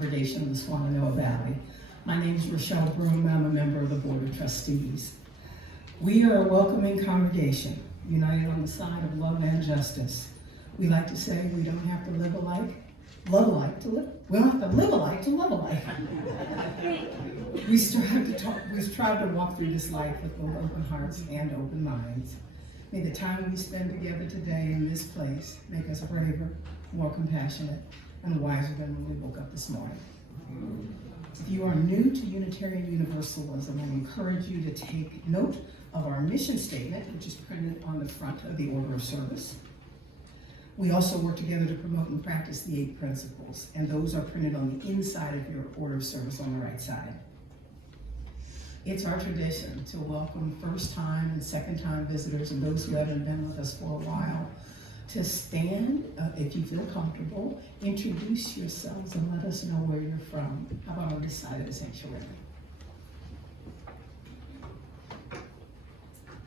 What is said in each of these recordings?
congregation of the Swananoa Valley. My name is Rochelle Broom. I'm a member of the Board of Trustees. We are a welcoming congregation, united on the side of love and justice. We like to say we don't have to live alike, love alike to live. We don't have to live alike to love alike. We strive to walk through this life with both open hearts and open minds. May the time we spend together today in this place make us braver, more compassionate, and wiser than when we woke up this morning. If you are new to Unitarian Universalism, I encourage you to take note of our mission statement, which is printed on the front of the order of service. We also work together to promote and practice the 8 principles, and those are printed on the inside of your order of service on the right side. It's our tradition to welcome first-time and second-time visitors and those who haven't been with us for a while to stand, if you feel comfortable, introduce yourselves and let us know where you're from. How about on this side of the sanctuary?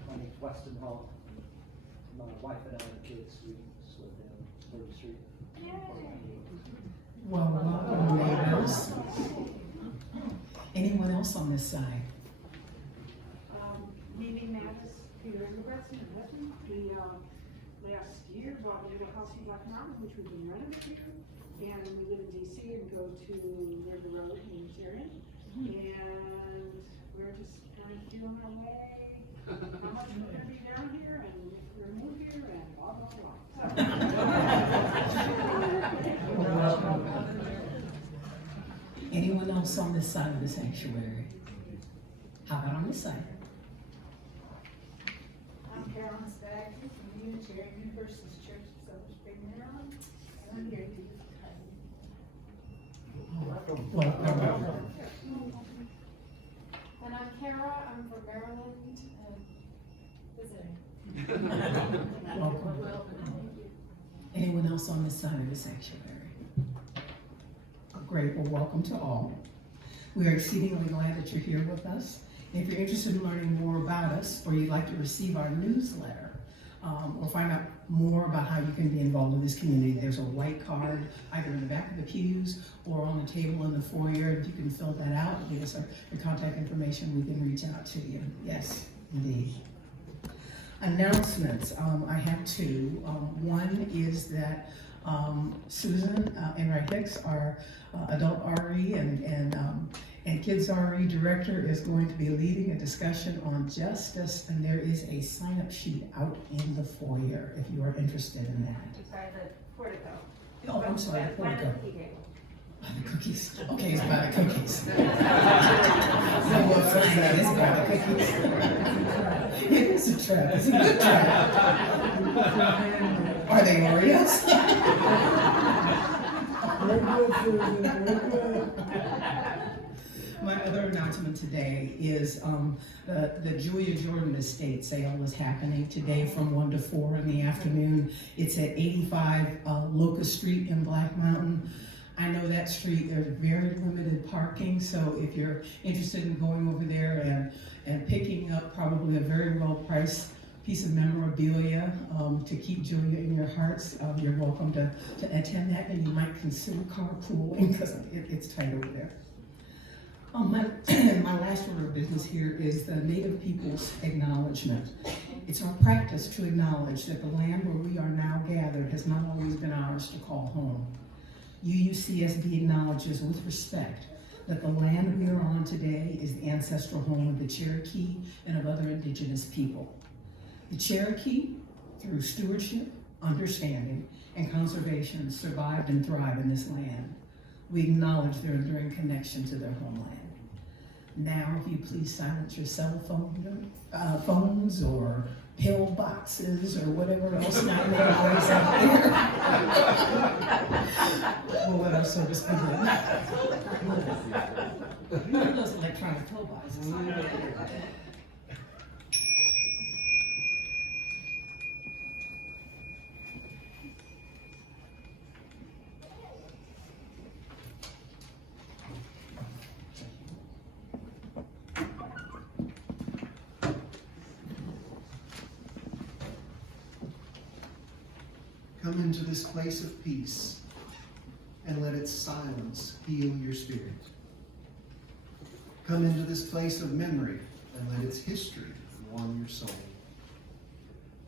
My name's Weston Hall. My wife and I have kids. We live down 3rd Street. Well, welcome, neighbors. Anyone else on this side? Mimi Mattis, Peter Robertson, and husband. We last year bought a little house in Black Mountain, which we've been renovating. And we live in DC and go to River Road in Unitarian. And we're just kind of feeling our way. How much we're going to be down here and if we're going to move here and blah, blah, blah. Anyone else on this side of the sanctuary? How about on this side? I'm Carolyn Stagg from the Unitarian Universalist Church of Silver Spring, Maryland, and I'm here to do the And I'm Kara, I'm from Maryland, and visiting. Welcome. Anyone else on this side of the sanctuary? Great, well, welcome to all. We are exceedingly glad that you're here with us. If you're interested in learning more about us, or you'd like to receive our newsletter, or find out more about how you can be involved in this community, there's a white card either in the back of the pews or on the table in the foyer. You can fill that out, give us your contact information, we can reach out to you. Yes, indeed. Announcements, I have 2. One is that Susan Enright Hicks, our adult RE and Kids RE director, is going to be leading a discussion on justice, and there is a sign-up sheet out in the foyer if you are interested in that. I'm sorry, the portico. Oh, I'm sorry, the portico. Cookie table. Oh, the cookies. Okay, it's about the cookies. No, what Friday is about the cookies. It is a trap. It's a good trap. Are they Oreos? My other announcement today is the Julia Jordan Estate sale is happening today from 1 to 4 in the afternoon. It's at 85 Locust Street in Black Mountain. I know that street, there's very limited parking, so if you're interested in going over there and picking up probably a very well-priced piece of memorabilia to keep Julia in your hearts, you're welcome to attend that, and you might consider carpooling because it's tight over there. My last order of business here is the Native Peoples Acknowledgement. It's our practice to acknowledge that the land where we are now gathered has not always been ours to call home. UUCSD acknowledges with respect that the land we are on today is the ancestral home of the Cherokee and of other indigenous people. The Cherokee, through stewardship, understanding, and conservation, survived and thrive in this land. We acknowledge their enduring connection to their homeland. Now, if you please silence your cell phones or pill boxes or whatever else might make noise out there. We'll let our service begin. Those electronic pill boxes. Come into this place of peace. and let its silence heal your spirit. Come into this place of memory and let its history warm your soul.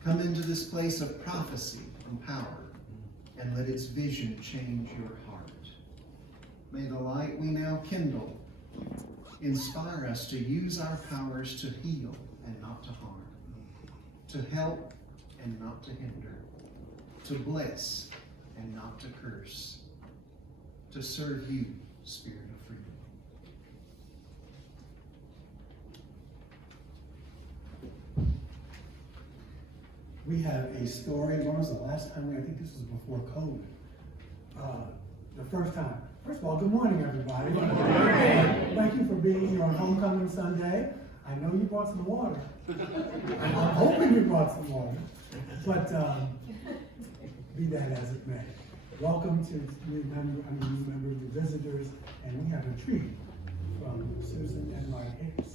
Come into this place of prophecy and power and let its vision change your heart. May the light we now kindle inspire us to use our powers to heal and not to harm, to help and not to hinder, to bless and not to curse, to serve you, Spirit of freedom. We have a story. When was the last time I think this was before COVID. The first time. First of all, good morning, everybody. Good morning. Thank you for being here on Homecoming Sunday. I know you brought some water. I'm hoping you brought some water. But be that as it may. Welcome to new members, new visitors, and we have a treat from Susan and Mike Hicks.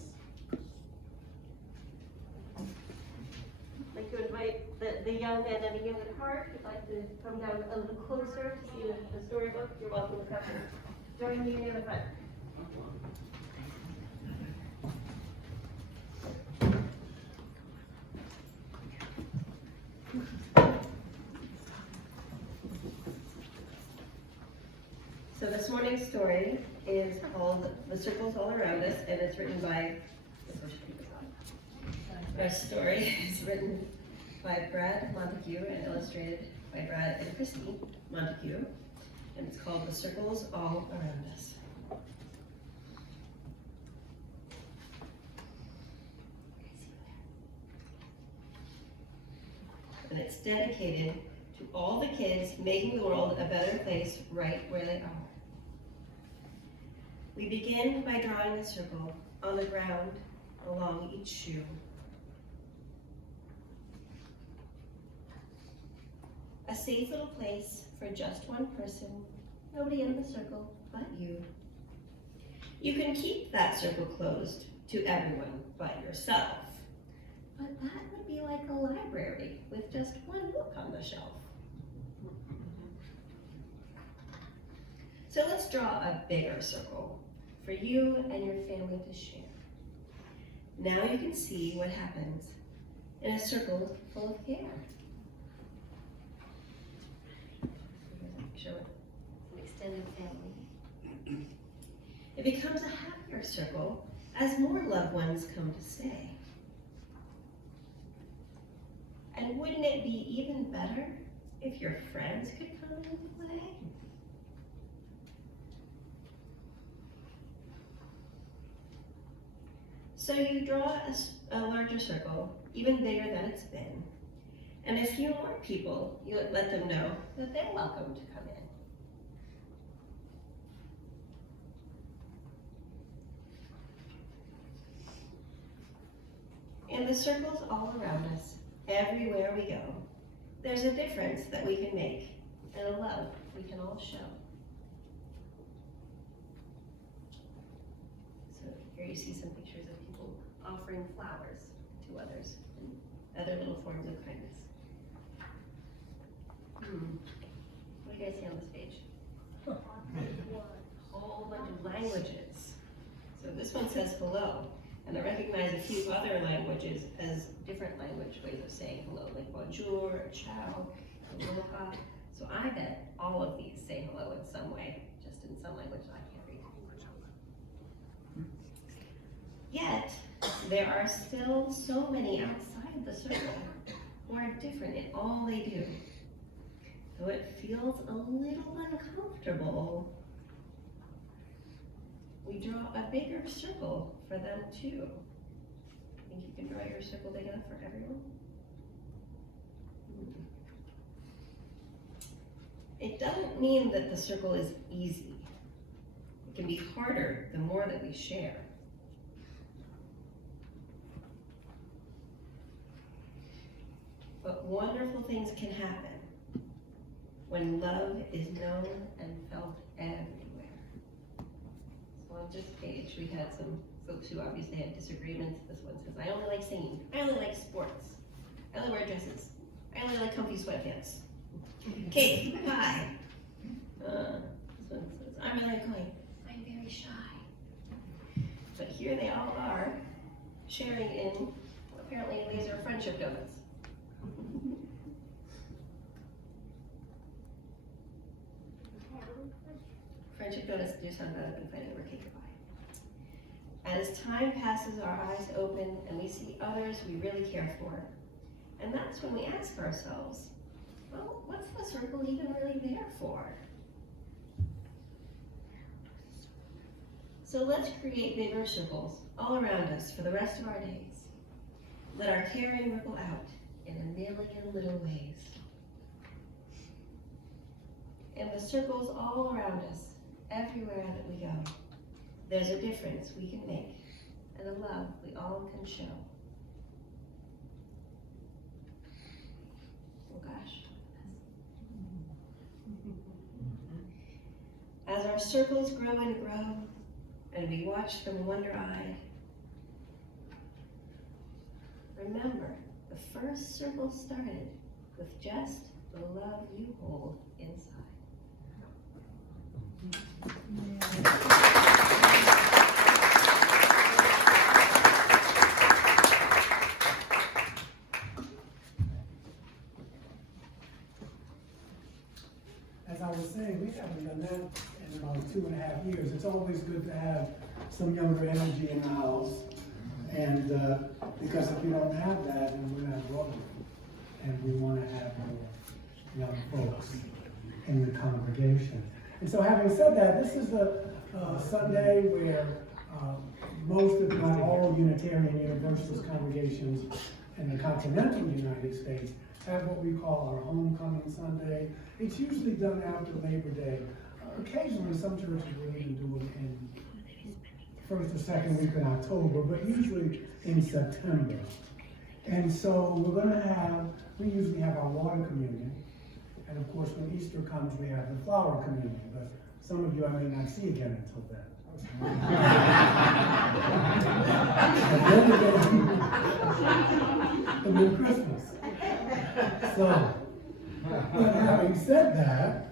I'd like to invite the young men and the young at heart who'd like to come down a little closer to see the storybook. You're welcome to come and join me in the front. So this morning's story is called The Circles All Around Us, and it's written by, our story is written by Brad Montague and illustrated by Brad and Christy Montague, and it's called The Circles All Around Us. And it's dedicated to all the kids making the world a better place right where they are. We begin by drawing a circle on the ground along each shoe. A safe little place for just one person, nobody in the circle but you. You can keep that circle closed to everyone but yourself, but that would be like a library with just one book on the shelf. So let's draw a bigger circle for you and your family to share. Now you can see what happens in a circle full of care. Show it. An extended family. It becomes a happier circle as more loved ones come to stay. And wouldn't it be even better if your friends could come and play? So you draw a larger circle, even bigger than it's been, and a few more people, you let them know that they're welcome to come in. In the circles all around us, everywhere we go, there's a difference that we can make and a love we can all show. So here you see some pictures of people offering flowers to others and other little forms of kindness. What do you guys see on this page? A whole bunch of languages. So this one says hello, and I recognize a few other languages as different language ways of saying hello, like bonjour, or ciao, aloha. So I bet all of these say hello in some way, just in some language that I can't read. Yet, there are still so many outside the circle who are different in all they do. So it feels a little uncomfortable. We draw a bigger circle for them too. Think you can draw your circle big enough for everyone? It doesn't mean that the circle is easy. It can be harder the more that we share. But wonderful things can happen when love is known and felt everywhere. So on this page, we had some folks who obviously had disagreements. This one says, I only like singing. I only like sports. I only wear dresses. I only like comfy sweatpants. Cake, pie. one says, I'm really going, I'm very shy. But here they all are, sharing in, apparently these are friendship donuts. Friendship donuts do sound better than fighting over cake pie. As time passes, our eyes open and we see others we really care for. And that's when we ask ourselves, well, what's the circle even really there for? So let's create bigger circles all around us for the rest of our days. Let our caring ripple out in a million little ways. In the circles all around us, everywhere that we go, there's a difference we can make and a love we all can show. Oh gosh. As our circles grow and grow, and we watch them wonder-eyed, remember, the first circle started with just the love you hold inside. As I was saying, we haven't done that in about 2.5 years. It's always good to have some younger energy in the house. And because if we don't have that, then we're not growing. And we want to have more young folks in the congregation. And so having said that, this is a Sunday where most, if not all, Unitarian Universalist congregations in the continental United States have what we call our homecoming Sunday. It's usually done after Labor Day. Occasionally, some churches will even do it in first or second week in October, but usually in September. And so we usually have our water communion. And of course, when Easter comes, we have the flower communion. But some of you I may not see again until then. And then Christmas. So, but having said that,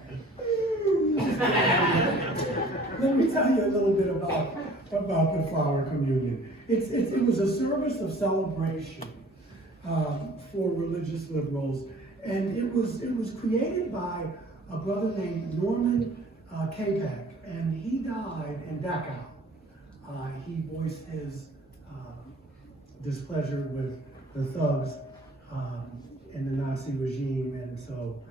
let me tell you a little bit about the flower communion. It was a service of celebration for religious liberals, and it was created by a brother named Norman Capek, and he died in Dachau. He voiced his displeasure with the thugs in the Nazi regime, and so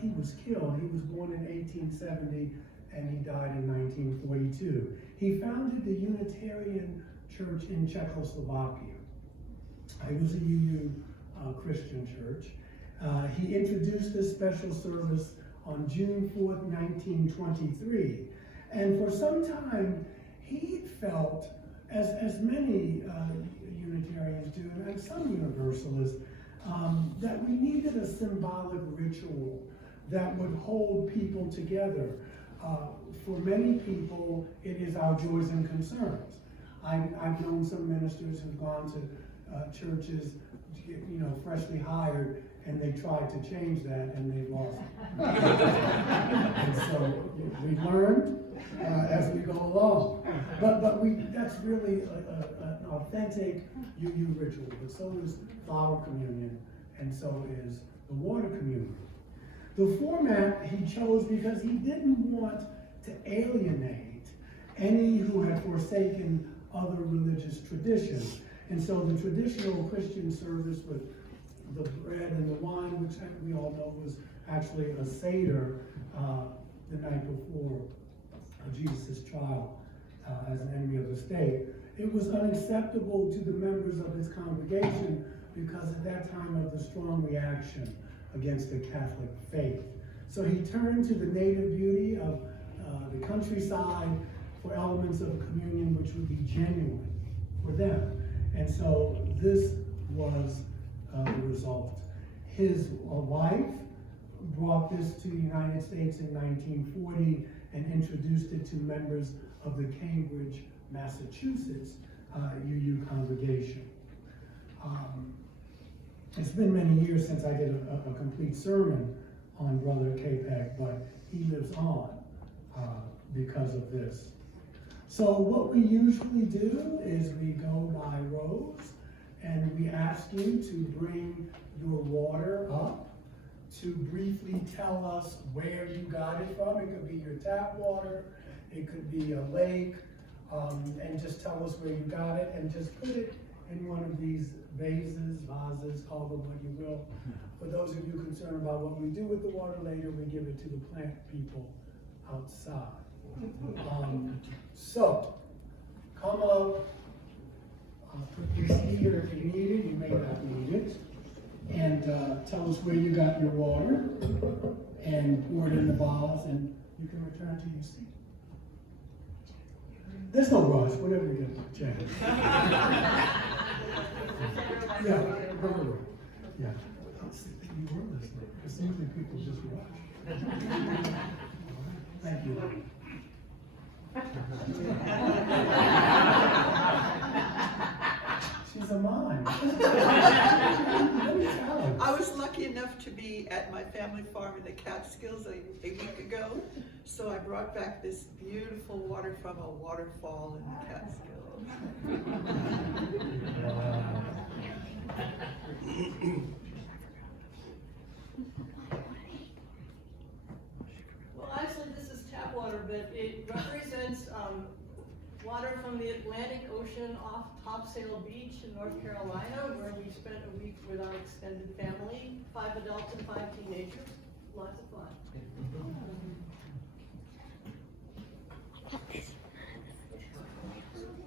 he was killed. He was born in 1870, and he died in 1942. He founded the Unitarian Church in Czechoslovakia. It was a UU Christian church. He introduced this special service on June 4th, 1923. And for some time, he felt, as many Unitarians do, and some Universalists, that we needed a symbolic ritual that would hold people together. For many people, it is our joys and concerns. I've known some ministers who've gone to churches, freshly hired, and they tried to change that, and they lost it. And so we learned as we go along. But that's really an authentic UU ritual. But so is flower communion, and so is the water communion. The format he chose because he didn't want to alienate any who had forsaken other religious traditions. And so the traditional Christian service with the bread and the wine, which we all know was actually a Seder the night before Jesus' trial as an enemy of the state, it was unacceptable to the members of his congregation because at that time of the strong reaction against the Catholic faith. So he turned to the native beauty of the countryside for elements of communion which would be genuine for them. And so this was the result. His wife brought this to the United States in 1940 and introduced it to members of the Cambridge, Massachusetts UU congregation. It's been many years since I did a complete sermon on Brother Capek, but he lives on. because of this. So what we usually do is we go by rows and we ask you to bring your water up, to briefly tell us where you got it from. It could be your tap water, it could be a lake, and just tell us where you got it, and just put it in one of these vases, call them what you will. For those of you concerned about what we do with the water later, we give it to the plant people outside. So, come up, put your seat here if you need it, you may not need it, and tell us where you got your water, and pour it in the vase, and you can return to your seat. There's no rush, whenever you get the chance. Yeah. I was thinking you were listening, because usually people just rush. Thank you. She's a mime. I was lucky enough to be at my family farm in the Catskills a week ago, so I brought back this beautiful water from a waterfall in the Catskills. Well, actually, this is tap water, but it represents water from the Atlantic Ocean off Topsail Beach in North Carolina, where we spent a week with our extended family, 5 adults and 5 teenagers. Lots of fun.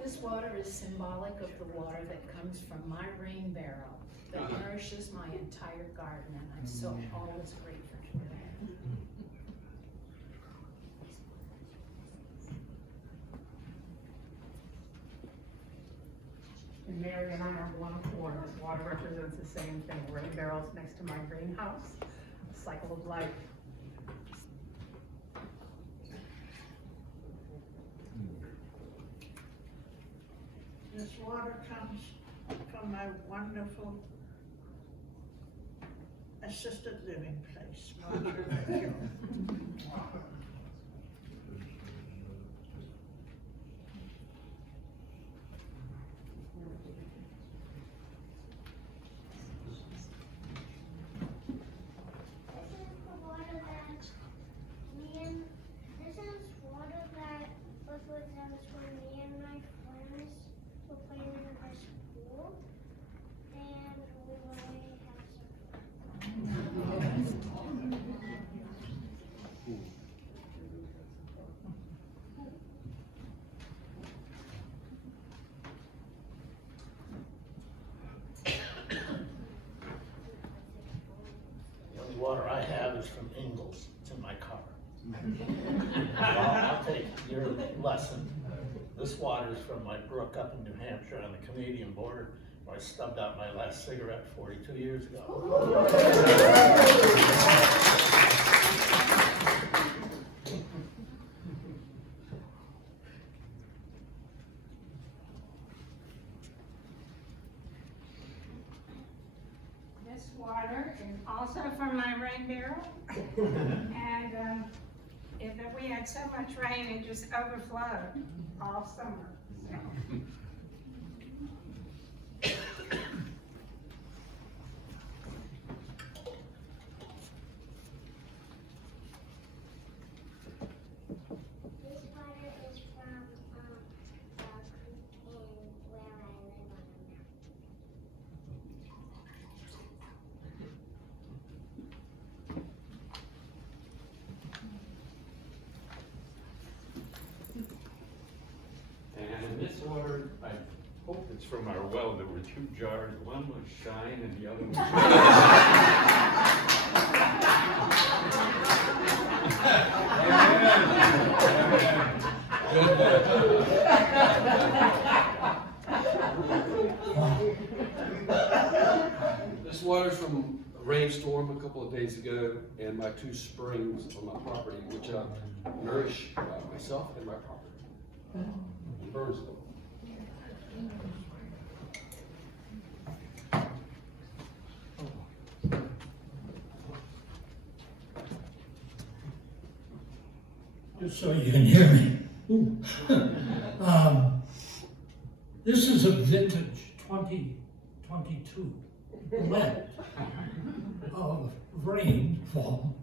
This water is symbolic of the water that comes from my rain barrel that nourishes my entire garden, and I'm so always grateful for that. And Mary and I are one accord. This water represents the same thing. Rain barrels next to my greenhouse, a cycle of life. This water comes from my wonderful assisted living place, Roger Vecchio. Water I have is from Ingalls. It's in my car. Well, I'll take your lesson. This water is from my brook up in New Hampshire on the Canadian border, where I stubbed out my last cigarette 42 years ago. This water is also from my rain barrel. And if we had so much rain, it just overflowed all summer. So. And this water, I hope it's from our well. There were 2 jars. One was shine and the other was This water's from a rainstorm a couple of days ago, and my 2 springs on my property, which nourish myself and my property. Burnsville. just so you can hear me. Ooh. This is a vintage 2022 lead of rainfall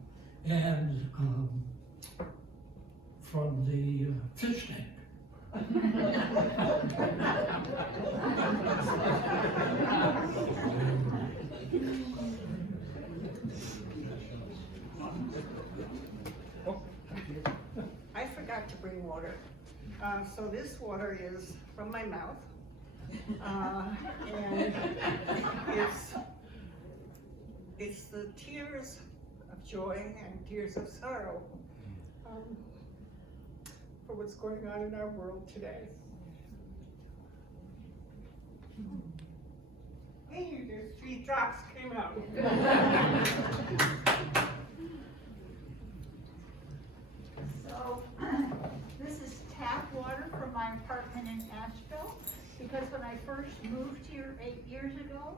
and from the fish tank. I forgot to bring water. So this water is from my mouth. And it's the tears of joy and tears of sorrow for what's going on in our world today. Hey, there's 3 drops came out. So, this is tap water from my apartment in Asheville, because when I first moved here 8 years ago,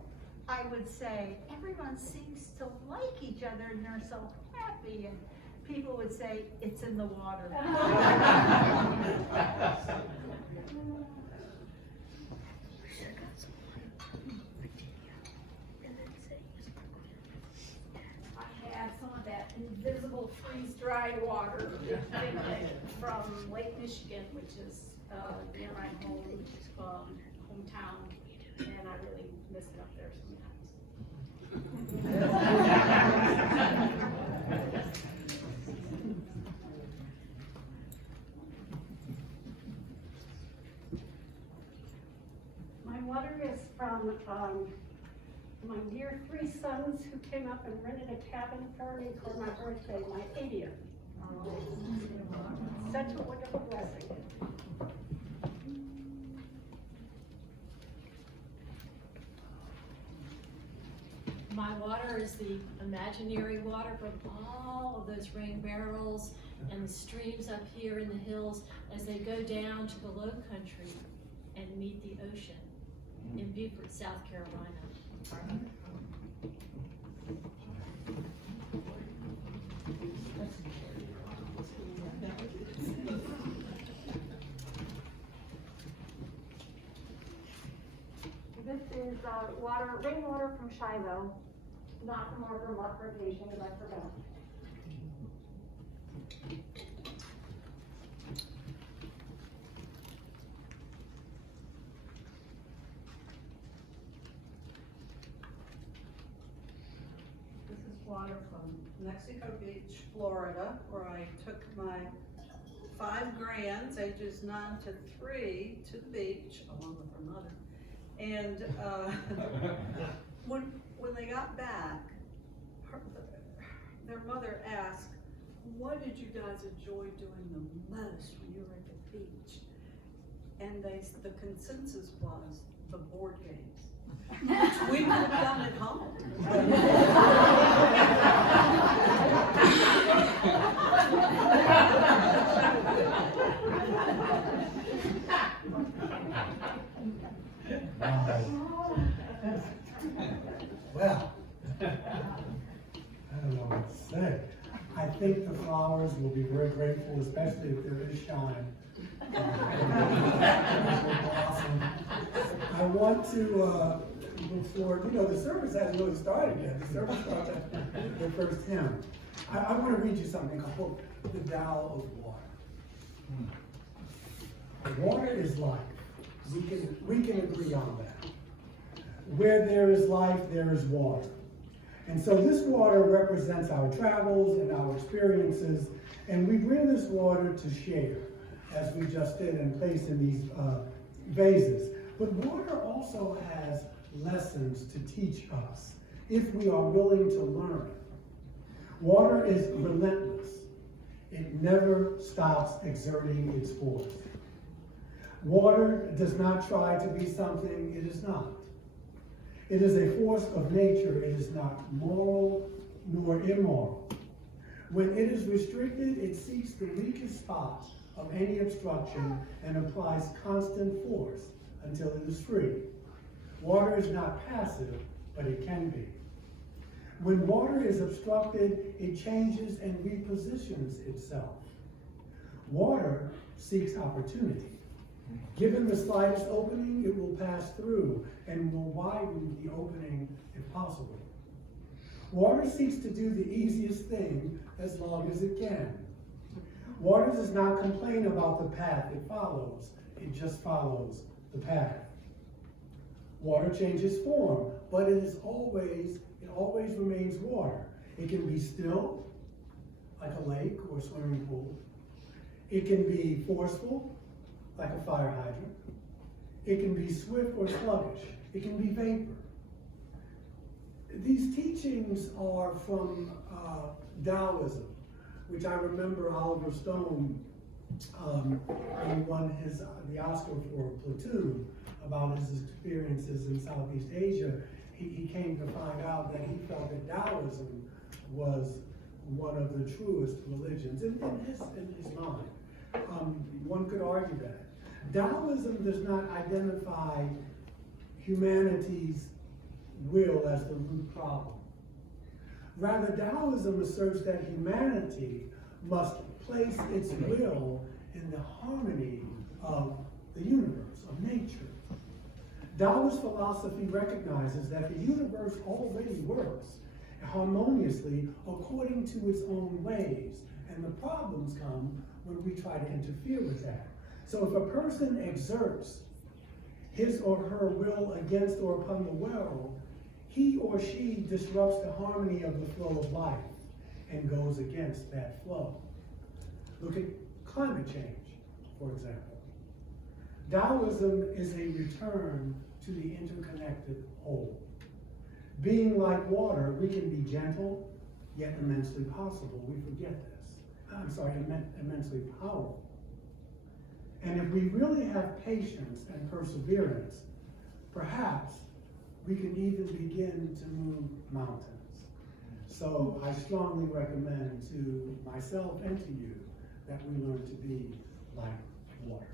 I would say, everyone seems to like each other and they're so happy, and people would say, it's in the water. I have some of that invisible freeze-dried water from Lake Michigan, which is near my hometown, and I really miss it up there sometimes. My water is from my dear 3 sons who came up and rented a cabin for me for my birthday, my 80th. Such a wonderful blessing. My water is the imaginary water from all of those rain barrels and the streams up here in the hills as they go down to the low country and meet the ocean in Beaufort, South Carolina. This is rainwater from Shiloh, not from our Vermont location, because I forgot. This is water from Mexico Beach, Florida, where I took my 5 grands, ages 9 to 3, to the beach, along with her mother. And when they got back, their mother asked, what did you guys enjoy doing the most when you were at the beach? And the consensus was the board games, which we would have done at home. Well, I don't know what to say. I think the flowers will be very grateful, especially if there is shine. I want to, before, the service hasn't really started yet. The service starts at the first hymn. I want to read you something called The Tao of Water. Water is life. We can agree on that. Where there is life, there is water. And so this water represents our travels and our experiences, and we bring this water to share, as we just did and placed in these vases. But water also has lessons to teach us, if we are willing to learn. Water is relentless. It never stops exerting its force. Water does not try to be something it is not. It is a force of nature. It is not moral nor immoral. When it is restricted, it seeks the weakest spot of any obstruction and applies constant force until it is free. Water is not passive, but it can be. When water is obstructed, it changes and repositions itself. Water seeks opportunity. Given the slightest opening, it will pass through and will widen the opening if possible. Water seeks to do the easiest thing as long as it can. Water does not complain about the path it follows, it just follows the path. Water changes form, but it always remains water. It can be still, like a lake or swimming pool. It can be forceful, like a fire hydrant. It can be swift or sluggish. It can be vapor. These teachings are from Taoism, which I remember Oliver Stone, when he won the Oscar for Platoon, about his experiences in Southeast Asia. He came to find out that he felt that Taoism was one of the truest religions in his mind. One could argue that. Taoism does not identify humanity's will as the root problem. Rather, Taoism asserts that humanity must place its will in the harmony of the universe, of nature. Taoist philosophy recognizes that the universe already works harmoniously according to its own ways, and the problems come when we try to interfere with that. So if a person exerts his or her will against or upon the world, he or she disrupts the harmony of the flow of life and goes against that flow. Look at climate change, for example. Taoism is a return to the interconnected whole. Being like water, we can be gentle, yet immensely possible. We forget this. Immensely powerful. And if we really have patience and perseverance, perhaps we can even begin to move mountains. So I strongly recommend to myself and to you that we learn to be like water.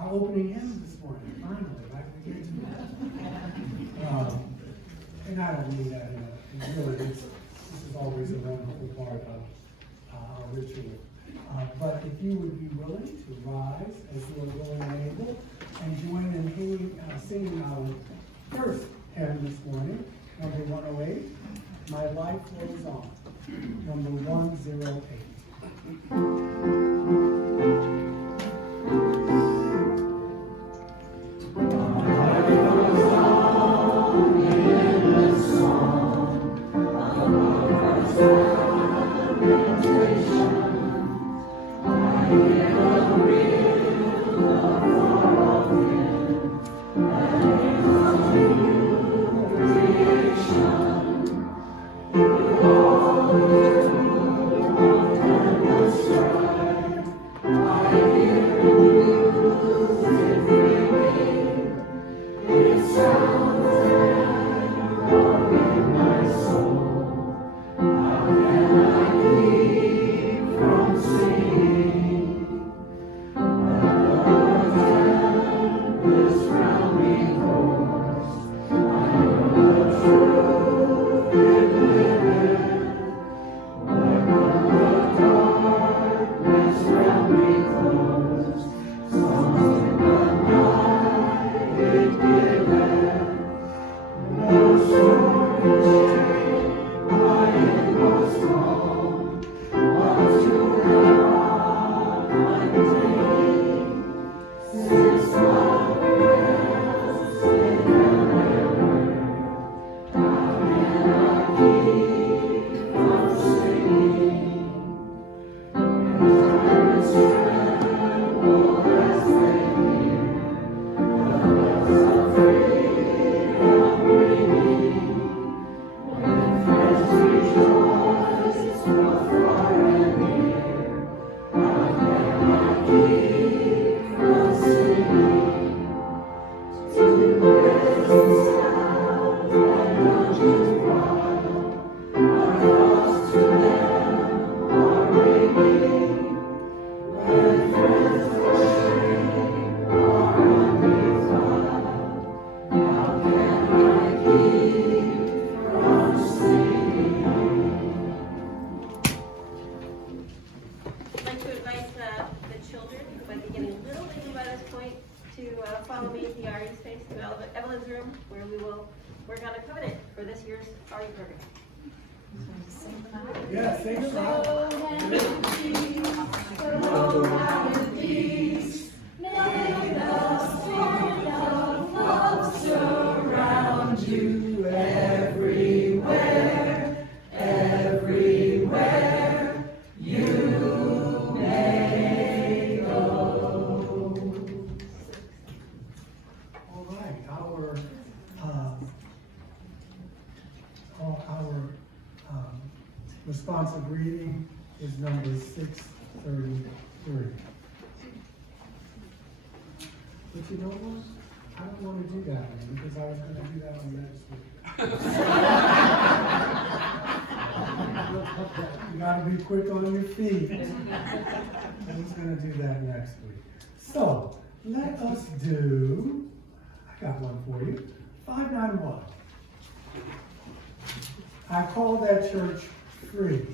Our opening hymn this morning, finally, right? We get to that. And I don't mean that this is always a wonderful part of our ritual. But if you would be willing to rise as you are willing and able, and join in singing our first hymn this morning, number 108, My Life Flows On, number 108. Creation, we're gonna covenant for this year's RE program. Yeah, sing it out. Surround you everywhere, everywhere you may go. All right, our responsive reading is number 633. But you know what? I don't want to do that one because I was going to do that one next week. You gotta be quick on your feet. I was going to do that next week. So, let us do, I got one for you, 591. I call that church free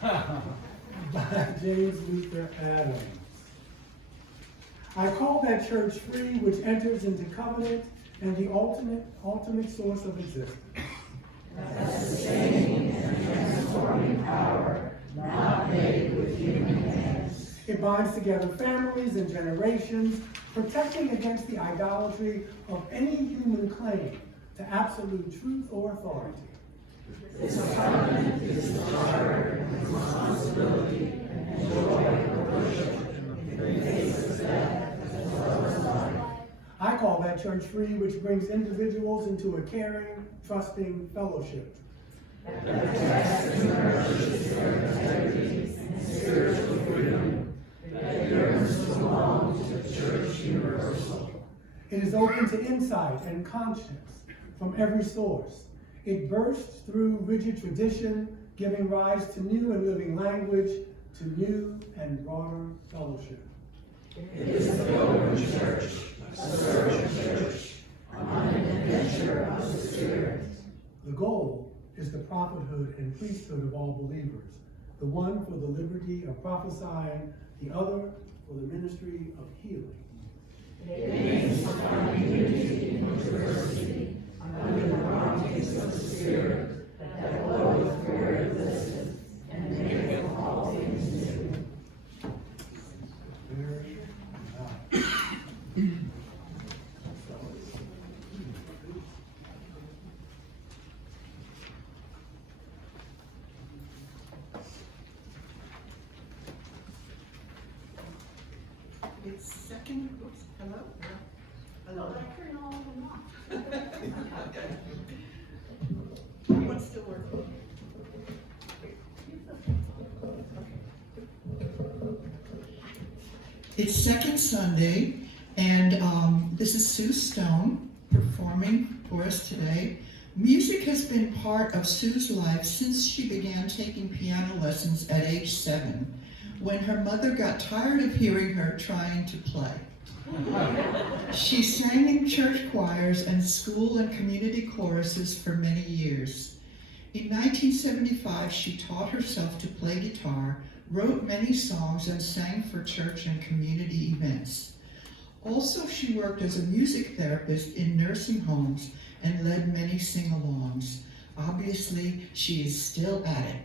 by James Luther Adams. I call that church free which enters into covenant and the ultimate source of existence. That's the saving and transforming power, not made with human hands. It binds together families and generations, protecting against the idolatry of any human claim to absolute truth or authority. This covenant is the charter and responsibility and joy of worship in the face of death as well as life. I call that church free which brings individuals into a caring, trusting fellowship. That protects and nourishes their integrity and spiritual freedom that yearns to belong to the Church Universal. It is open to insight and conscience from every source. It bursts through rigid tradition, giving rise to new and living language, to new and broader fellowship. It is the pilgrim church, a servant church, on an adventure of the Spirit. The goal is the prophethood and priesthood of all believers, the one for the liberty of prophesying, the other for the ministry of healing. It aims to find unity and diversity under the promptings of the Spirit that floweth where it listeth and maketh all things new. Very It's second, oops, hello? Hello? I turn all of them off. Okay. What's still working? It's second Sunday, and this is Sue Stone performing for us today. Music has been part of Sue's life since she began taking piano lessons at age 7, when her mother got tired of hearing her trying to play. She sang in church choirs and school and community choruses for many years. In 1975, she taught herself to play guitar, wrote many songs, and sang for church and community events. Also, she worked as a music therapist in nursing homes and led many sing-alongs. Obviously, she is still at it.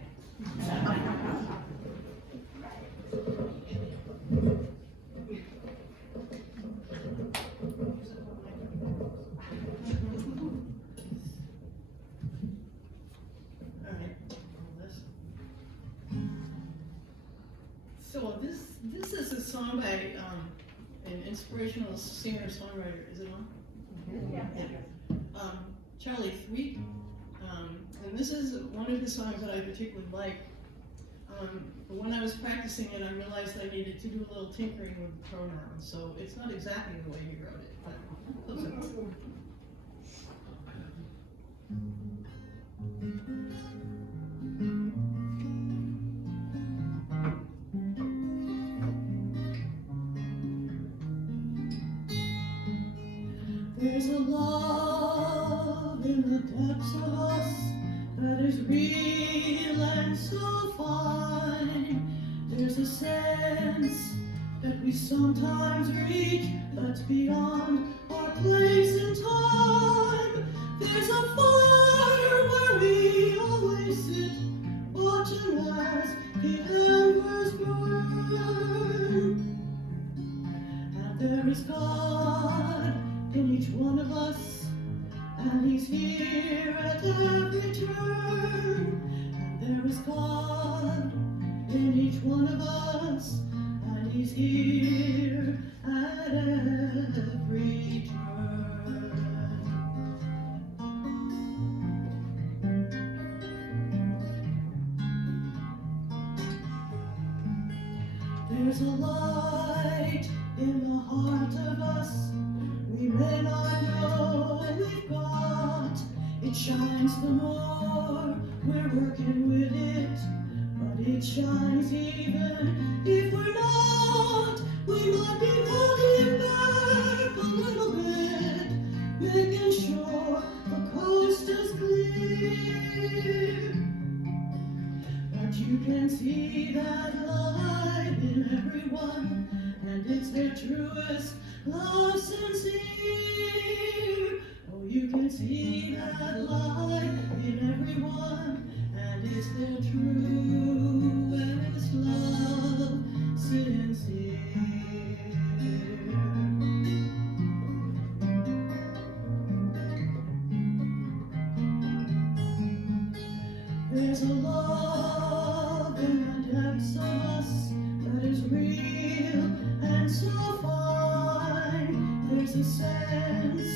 So this is a song by an inspirational singer-songwriter. Is it on? Yeah. Charlie Thweet. And this is one of his songs that I particularly like. But when I was practicing it, I realized I needed to do a little tinkering with pronouns. So it's not exactly the way he wrote it, but close enough. There's a love in the depths of us that is real and so fine. There's a sense that we sometimes reach that's beyond our place and time. one of us, and he's here at every turn. And there is God in each one of us, and he's here at every turn. There's a light in the heart of us we may not know we've got. It shines the more we're working with it, but it shines even if we're not. We might be holding back a little bit, making sure the coast is clear. But you can see that light in everyone, and it's their truest love sincere. Oh, you can see that light in everyone, and it's their truest love sincere. There's a love in the depths of us that is real and so fine. There's a sense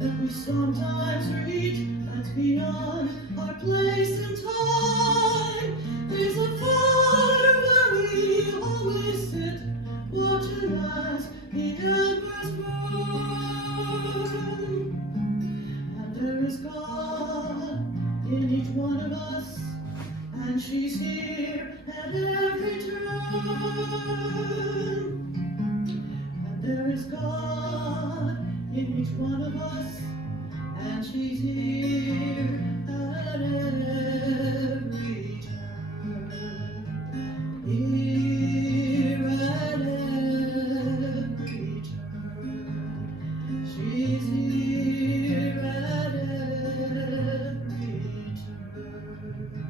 that we sometimes reach that's beyond our place and time. There's a fire where we always sit, watching as the embers burn. And there is God in each one of us, and she's here at every turn. And there is God in each one of us, and she's here at every turn. Here at every turn. She's here at every turn.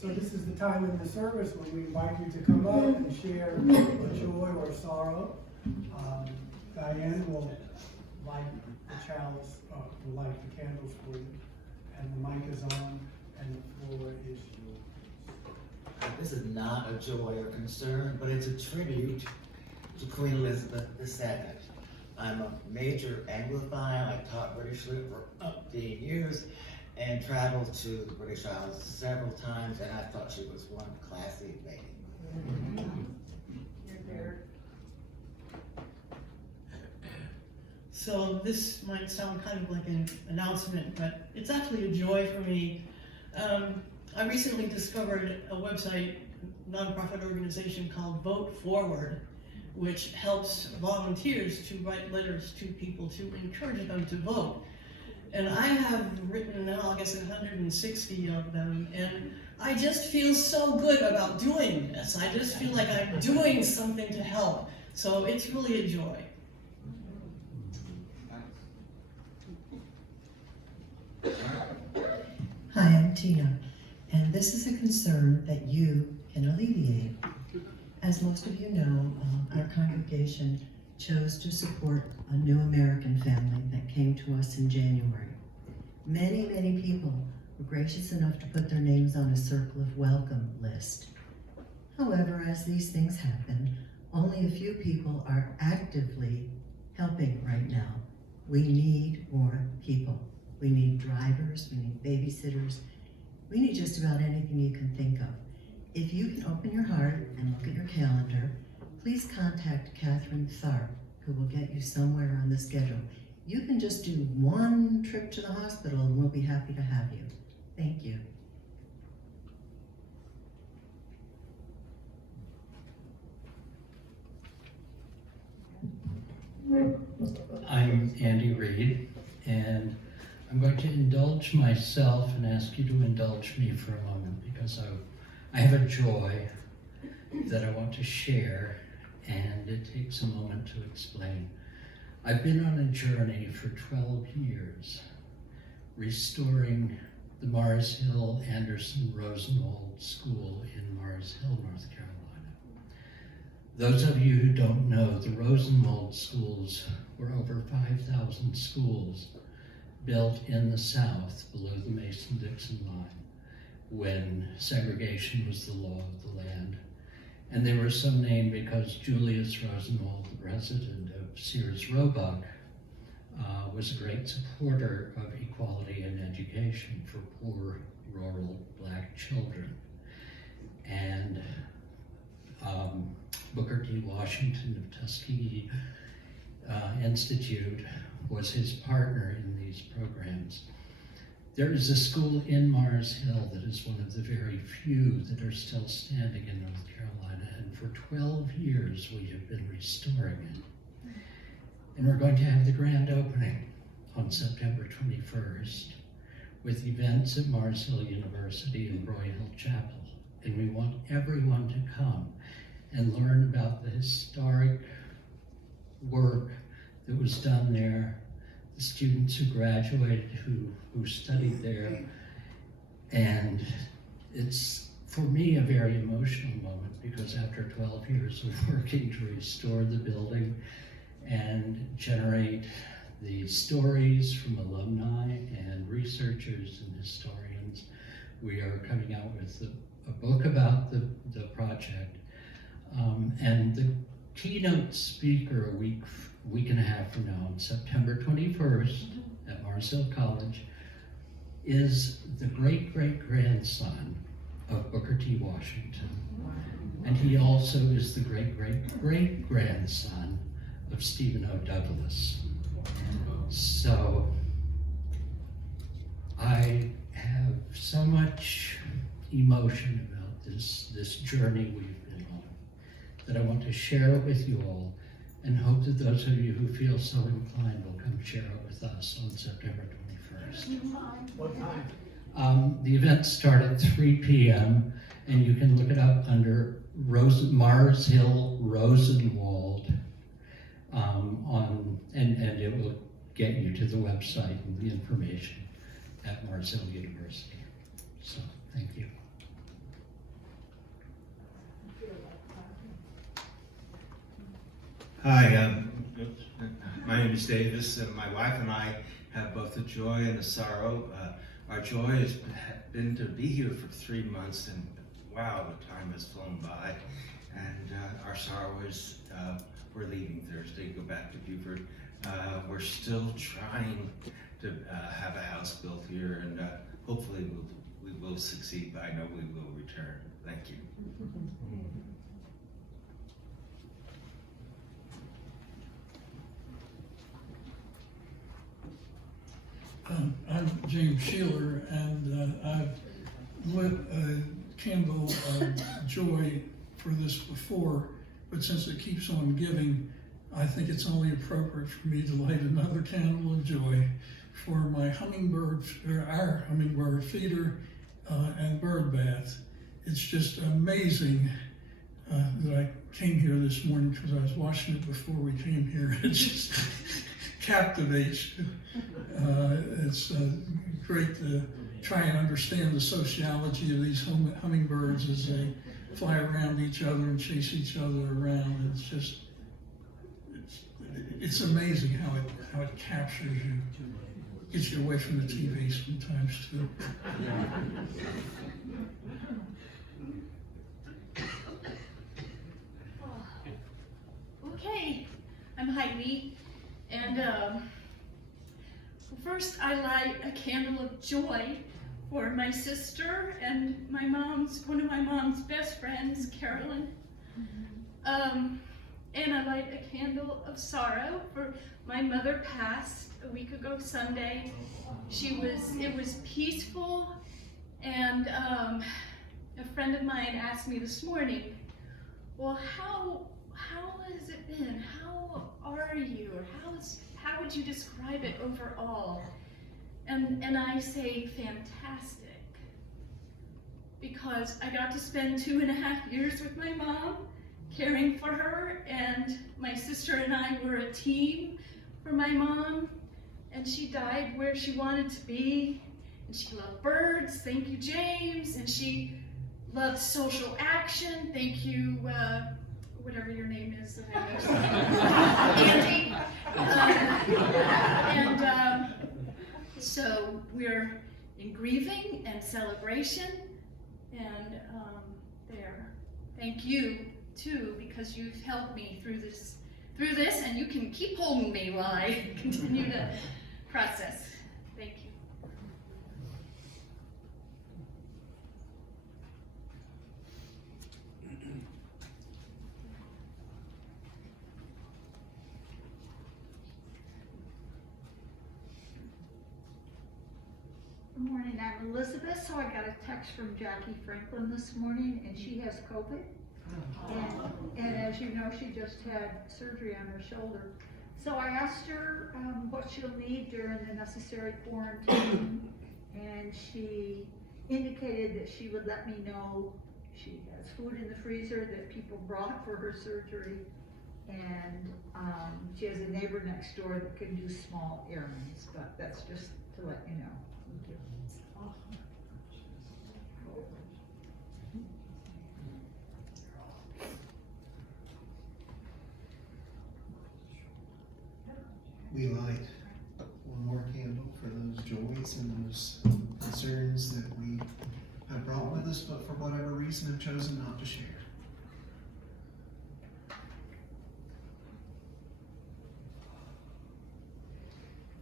So this is the time in the service when we invite you to come up and share a joy or sorrow. Diane will light the chalice, will light the candles for you, and the mic is on, and the floor is yours. This is not a joy or concern, but it's a tribute to Queen Elizabeth II. I'm a major Anglophile. I taught British Lit for 15 years and traveled to the British Isles several times, and I thought she was one classy lady. So this might sound kind of like an announcement, but it's actually a joy for me. I recently discovered a website, nonprofit organization called Vote Forward, which helps volunteers to write letters to people to encourage them to vote. And I have written now, I guess, 160 of them, and I just feel so good about doing this. I just feel like I'm doing something to help. So it's really a joy. Hi, I'm Tina, and this is a concern that you can alleviate. As most of you know, our congregation chose to support a new American family that came to us in January. Many, many people were gracious enough to put their names on a circle of welcome list. However, as these things happen, only a few people are actively helping right now. We need more people. We need drivers, we need babysitters, we need just about anything you can think of. If you can open your heart and look at your calendar, please contact Catherine Tharp, who will get you somewhere on the schedule. You can just do one trip to the hospital and we'll be happy to have you. Thank you. I'm Andy Reed, and I'm going to indulge myself and ask you to indulge me for a moment, because I have a joy that I want to share, and it takes a moment to explain. I've been on a journey for 12 years, restoring the Mars Hill Anderson Rosenwald School in Mars Hill, North Carolina. Those of you who don't know, the Rosenwald schools were over 5,000 schools built in the South below the Mason-Dixon line when segregation was the law of the land. And they were so named because Julius Rosenwald, the president of Sears Roebuck, was a great supporter of equality in education for poor rural black children. And Booker T. Washington of Tuskegee Institute was his partner in these programs. There is a school in Mars Hill that is one of the very few that are still standing in North Carolina, and for 12 years we have been restoring it. And we're going to have the grand opening on September 21st with events at Mars Hill University and Broy Hill Chapel. And we want everyone to come and learn about the historic work that was done there, the students who graduated, who studied there. And it's, for me, a very emotional moment because after 12 years of working to restore the building and generate the stories from alumni and researchers and historians, we are coming out with a book about the project. And the keynote speaker a week and a half from now, on September 21st at Mars Hill College, is the great-great-grandson of Booker T. Washington. And he also is the great-great-great-grandson of Stephen O. Douglas. So I have so much emotion about this journey we've been on that I want to share it with you all, and hope that those of you who feel so inclined will come share it with us on September 21st. What time? The events start at 3 p.m. and you can look it up under Mars Hill Rosenwald and it will get you to the website and the information at Mars Hill University. So, thank you. Hi, my name is Davis, and my wife and I have both the joy and the sorrow. Our joy has been to be here for 3 months, and wow, the time has flown by. And our sorrow is we're leaving Thursday, go back to Beaufort. We're still trying to have a house built here, and hopefully we will succeed, but I know we will return. Thank you. I'm James Sheeler, and I've lit a candle of joy for this before, but since it keeps on giving, I think it's only appropriate for me to light another candle of joy for my hummingbird, or our hummingbird feeder and bird bath. It's just amazing that I came here this morning because I was watching it before we came here. It just captivates you. It's great to try and understand the sociology of these hummingbirds as they fly around each other and chase each other around. It's just, it's amazing how it captures you, gets you away from the TV sometimes too. Okay, I'm Heidi, and first I light a candle of joy for my sister and one of my mom's best friends, Carolyn. And I light a candle of sorrow for my mother passed a week ago Sunday. It was peaceful, and a friend of mine asked me this morning, well, how has it been? How are you? Or how would you describe it overall? And I say fantastic, because I got to spend 2.5 years with my mom, caring for her, and my sister and I were a team. for my mom, and she died where she wanted to be, and she loved birds, thank you, James, and she loved social action, thank you, whatever your name is that I know. Andy. So we're in grieving and celebration, and there. Thank you too, because you've helped me through this, and you can keep holding me while I continue to process. Thank you. Good morning, I'm Elizabeth. So I got a text from Jackie Franklin this morning, and she has COVID. And as you know, she just had surgery on her shoulder. So I asked her what she'll need during the necessary quarantine, and she indicated that she would let me know. She has food in the freezer that people brought for her surgery, and she has a neighbor next door that can do small errands, but that's just to let you know. Thank you. We light one more candle for those joys and those concerns that we have brought with us, but for whatever reason have chosen not to share.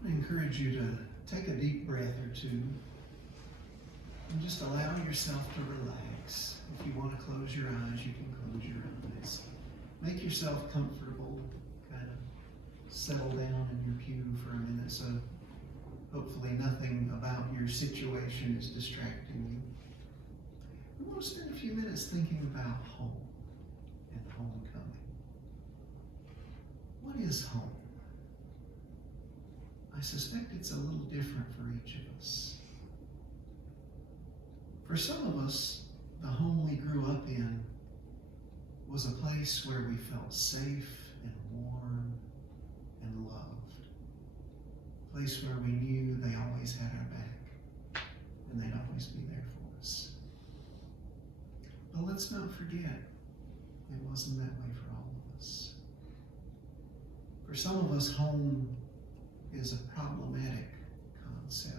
I encourage you to take a deep breath or two and just allow yourself to relax. If you want to close your eyes, you can close your eyes. Make yourself comfortable, kind of settle down in your pew for a minute, so hopefully nothing about your situation is distracting you. I want to spend a few minutes thinking about home and homecoming. What is home? I suspect it's a little different for each of us. For some of us, the home we grew up in was a place where we felt safe and warm and loved. A place where we knew they always had our back and they'd always be there for us. But let's not forget, it wasn't that way for all of us. For some of us, home is a problematic concept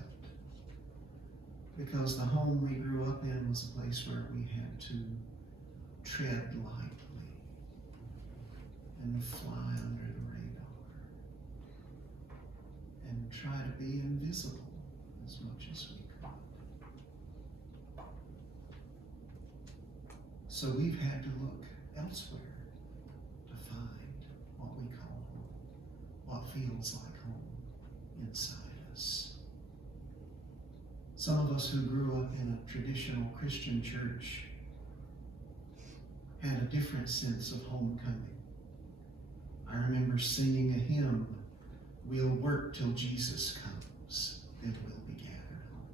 because the home we grew up in was a place where we had to tread lightly and fly under the radar and try to be invisible as much as we could. So we've had to look elsewhere to find what we call home, what feels like home inside us. Some of us who grew up in a traditional Christian church had a different sense of homecoming. I remember singing a hymn, "We'll work till Jesus comes, then we'll be gathered home."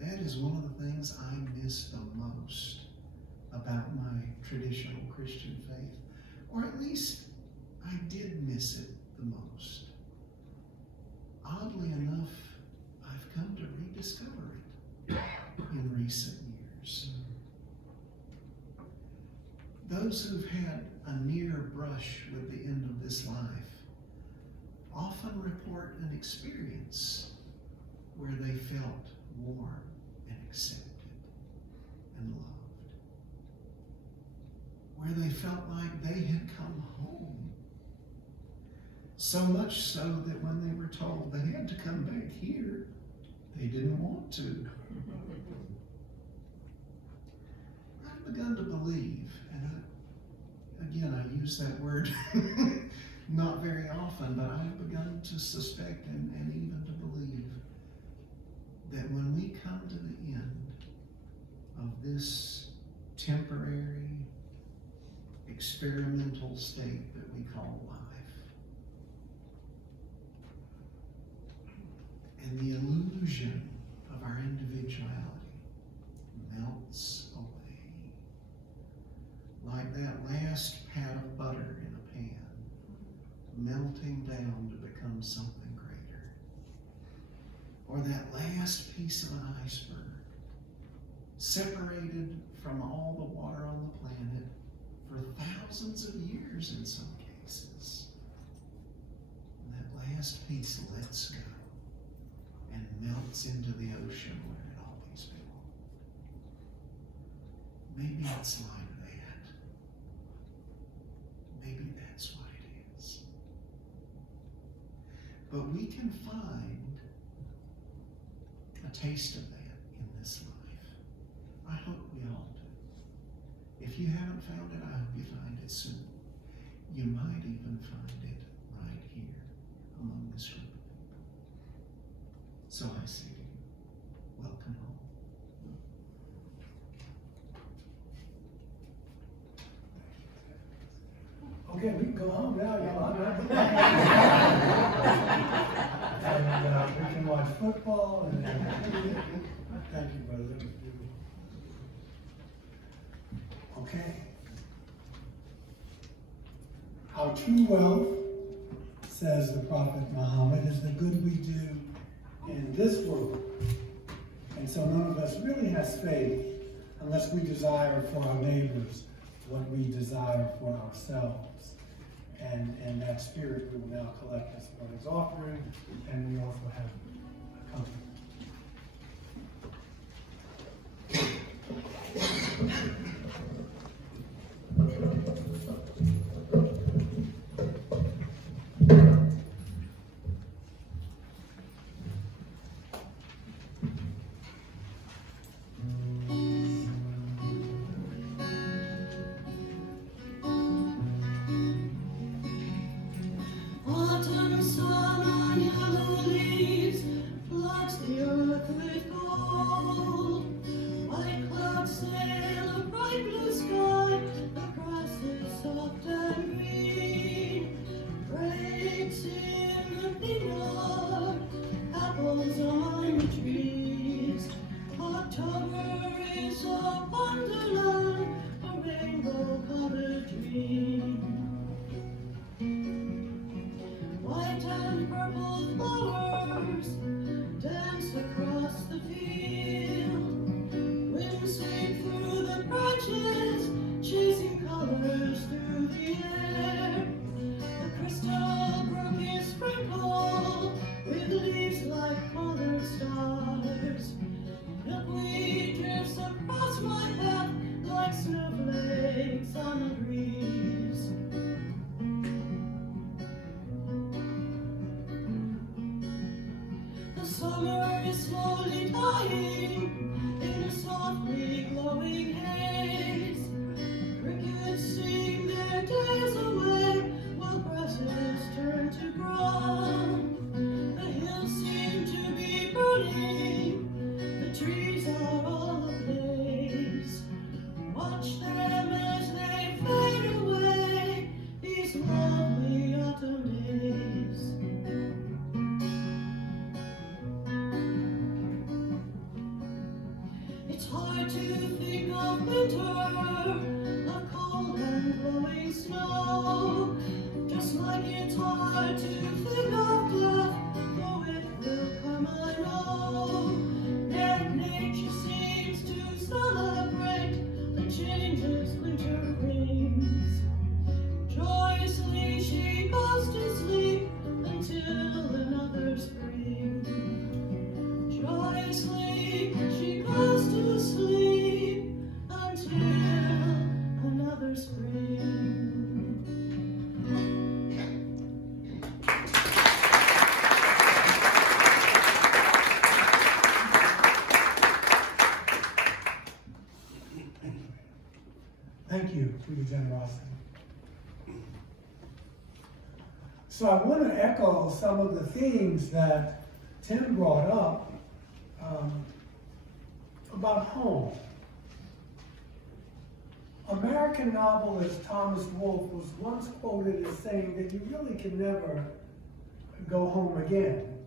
That is one of the things I miss the most about my traditional Christian faith, or at least I did miss it the most. Oddly enough, I've come to rediscover it in recent years. Those who've had a near brush with the end of this life often report an experience where they felt warm and accepted and loved, where they felt like they had come home. So much so that when they were told they had to come back here, they didn't want to. I've begun to believe, and again, I use that word not very often, but I've begun to suspect and even to believe that when we come to the end of this temporary, experimental state that we call life, and the illusion of our individuality melts away, like that last pat of butter in a pan, melting down or that last piece of an iceberg, separated from all the water on the planet for thousands of years in some cases. And that last piece lets go and melts into the ocean where it always belonged. Maybe it's like that. Maybe that's what it is. But we can find a taste of that in this life. I hope we all do. If you haven't found it, I hope you find it soon. You might even find it right here among this group of people. So I say to you, welcome home. Okay, we can go home now, y'all. And we can watch football and thank you, brother. That was beautiful. Okay. Our true wealth, says the Prophet Muhammad, is the good we do in this world. And so none of us really has faith unless we desire for our neighbors what we desire for ourselves. And in that spirit, we will now collect this morning's offering, and we also have a company. Autumn sun on yellow leaves floods the earth with gold. White clouds sail a bright blue sky, the grass is soft and green. Grapes in the vineyard, apples on the trees. October is a wonderland, a rainbow-colored dream. White and purple flowers dance across the field. Wind sweep through the branches, chasing colors through the air. The crystal brook is sprinkled with leaves like colored stars. Milkweed drifts across my path like snowflakes on a breeze. The summer is slowly dying in a softly glowing haze. Crickets sing their days away while grasses turn to brown. The hills seem to be burning, the trees are all ablaze. Watch them as they fade away, these lovely autumn days. It's hard to think of winter, of cold and blowing snow. Just like it's hard to think of death, though it will come, I know. And nature seems to celebrate the changes winter brings. Joyously she goes to sleep until another spring. Joyously she goes to sleep until another spring. Thank you for your generosity. So I want to echo some of the themes that Tim brought up about home. American novelist Thomas Wolfe was once quoted as saying that you really can never go home again.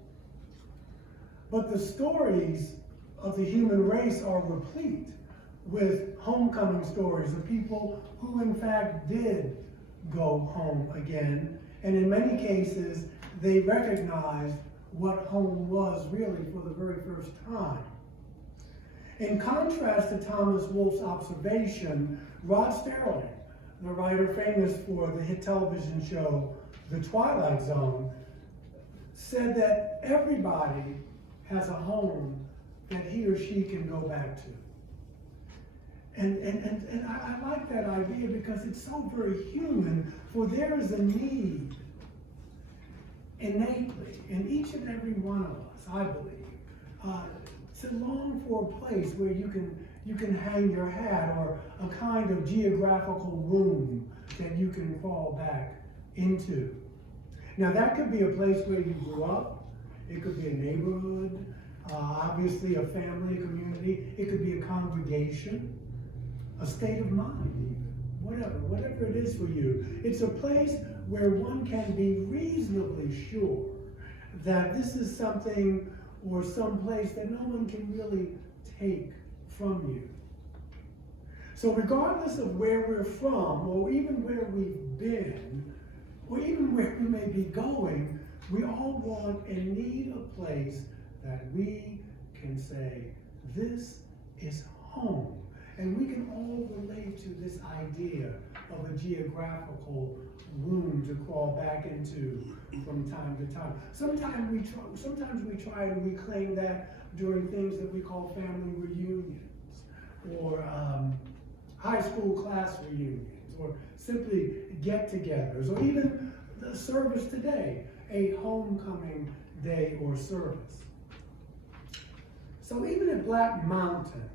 But the stories of the human race are replete with homecoming stories of people who in fact did go home again. And in many cases, they recognized what home was really for the very first time. In contrast to Thomas Wolfe's observation, Rod Sterling, the writer famous for the hit television show The Twilight Zone, said that everybody has a home that he or she can go back to. And I like that idea because it's so very human, for there is a need innately in each and every one of us, I believe, to long for a place where you can hang your hat, or a kind of geographical room that you can crawl back into. Now that could be a place where you grew up, it could be a neighborhood, obviously a family, a community, it could be a congregation, a state of mind even, whatever it is for you. It's a place where one can be reasonably sure that this is something or some place that no one can really take from you. So regardless of where we're from, or even where we've been, or even where we may be going, we all want and need a place that we can say, this is home. And we can all relate to this idea of a geographical room to crawl back into from time to time. Sometimes we try and reclaim that during things that we call family reunions, or high school class reunions, or simply get-togethers, or even the service today, a homecoming day or service. So even if Black Mountain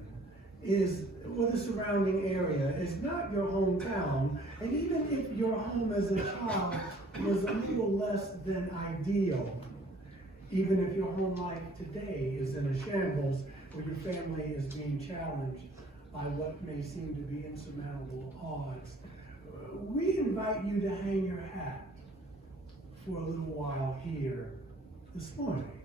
or the surrounding area is not your hometown, and even if your home as a child was a little less than ideal, even if your home life today is in a shambles, or your family is being challenged by what may seem to be insurmountable odds, we invite you to hang your hat for a little while here this morning,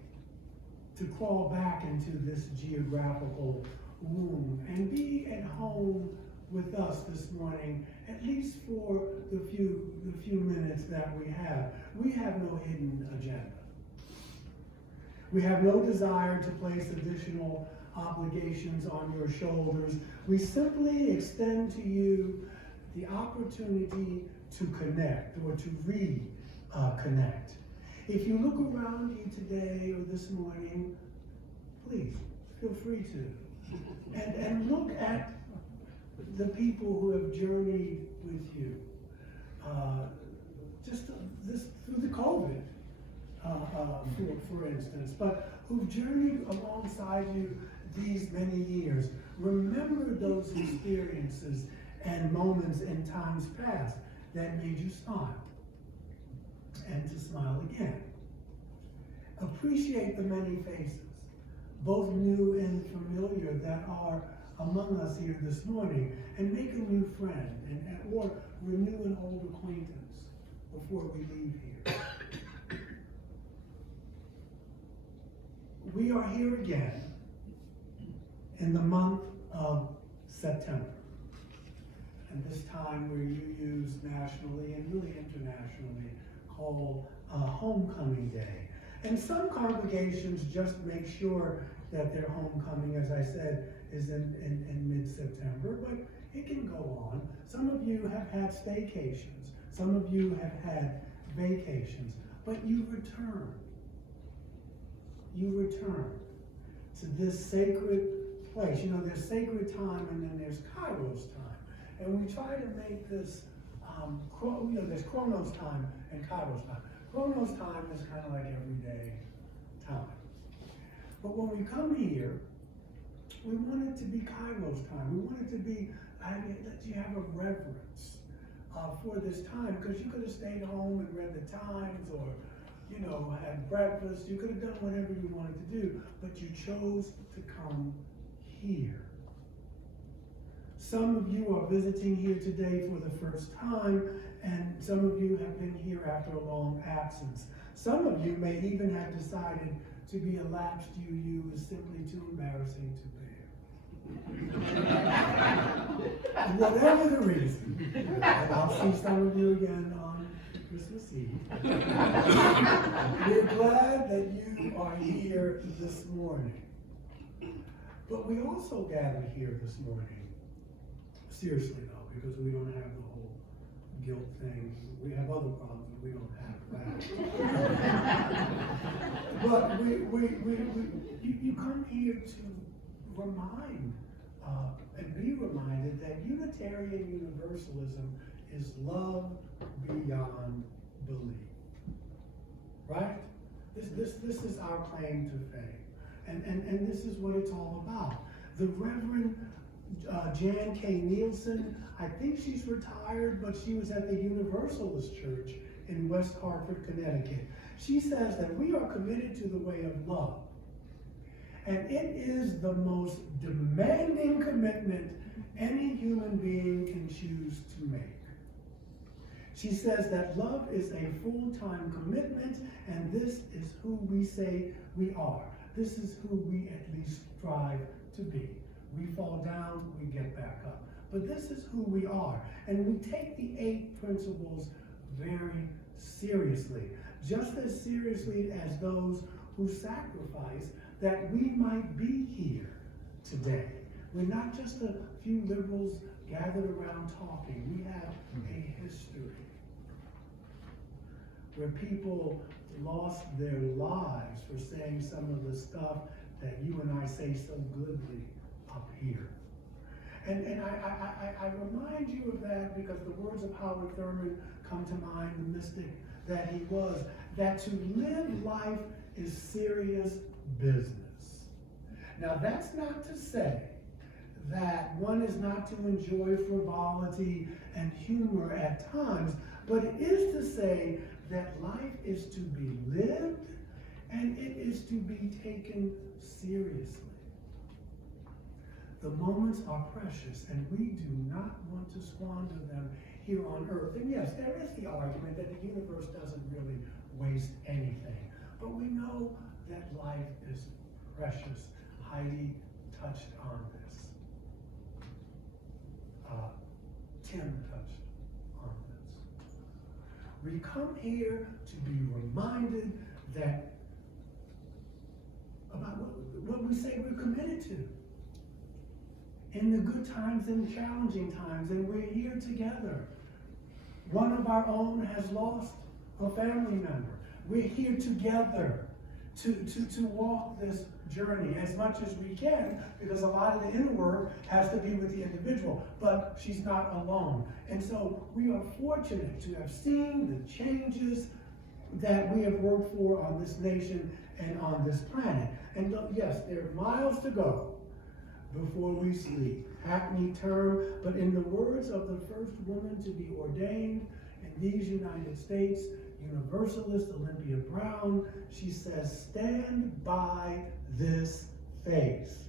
to crawl back into this geographical room and be at home with us this morning, at least for the few minutes that we have. We have no hidden agenda. We have no desire to place additional obligations on your shoulders. We simply extend to you the opportunity to connect, or to reconnect. If you look around you today or this morning, please feel free to. And look at the people who have journeyed with you, just through the COVID, for instance, but who've journeyed alongside you these many years. Remember those experiences and moments in times past that made you smile, and to smile again. Appreciate the many faces, both new and familiar, that are among us here this morning, and make a new friend, or renew an old acquaintance before we leave here. We are here again in the month of September, and this time where you use nationally and really internationally called Homecoming Day. And some congregations just make sure that their homecoming, as I said, is in mid-September, but it can go on. Some of you have had staycations. Some of you have had vacations, but you return. You return to this sacred place. You know, there's sacred time and then there's Kairos time. And we try to make this, there's Chronos time and Kairos time. Chronos time is kind of like everyday time. But when we come here, we want it to be Kairos time. We want it to be, that you have a reverence for this time, because you could have stayed home and read the Times, or had breakfast. You could have done whatever you wanted to do, but you chose to come here. Some of you are visiting here today for the first time, and some of you have been here after a long absence. Some of you may even have decided to be a lapsed you is simply too embarrassing to bear. Whatever the reason, and I'll see some of you again on Christmas Eve. We're glad that you are here this morning. But we also gather here this morning, seriously though, because we don't have the whole guilt thing. We have other problems, but we don't have that. But you come here to remind and be reminded that Unitarian Universalism is love beyond belief. Right? This is our claim to fame. And this is what it's all about. The Reverend Jan K. Nielsen, I think she's retired, but she was at the Universalist Church in West Hartford, Connecticut. She says that we are committed to the way of love. And it is the most demanding commitment any human being can choose to make. She says that love is a full-time commitment, and this is who we say we are. This is who we at least strive to be. We fall down, we get back up. But this is who we are. And we take the 8 principles very seriously, just as seriously as those who sacrifice that we might be here today. We're not just a few liberals gathered around talking. We have a history where people lost their lives for saying some of the stuff that you and I say so glibly up here. And I remind you of that because the words of Howard Thurman come to mind, the mystic that he was, that to live life is serious business. Now that's not to say that one is not to enjoy frivolity and humor at times, but it is to say that life is to be lived and it is to be taken seriously. The moments are precious and we do not want to squander them here on earth. And yes, there is the argument that the universe doesn't really waste anything, but we know that life is precious. Heidi touched on this. Tim touched on this. We come here to be reminded that about what we say we're committed to. In the good times and challenging times, and we're here together. One of our own has lost a family member. We're here together to walk this journey as much as we can, because a lot of the inner work has to be with the individual, but she's not alone. And so we are fortunate to have seen the changes that we have worked for on this nation and on this planet. And yes, there are miles to go before we sleep. Hackneyed term, but in the words of the first woman to be ordained in these United States, Universalist Olympia Brown, she says, stand by this faith.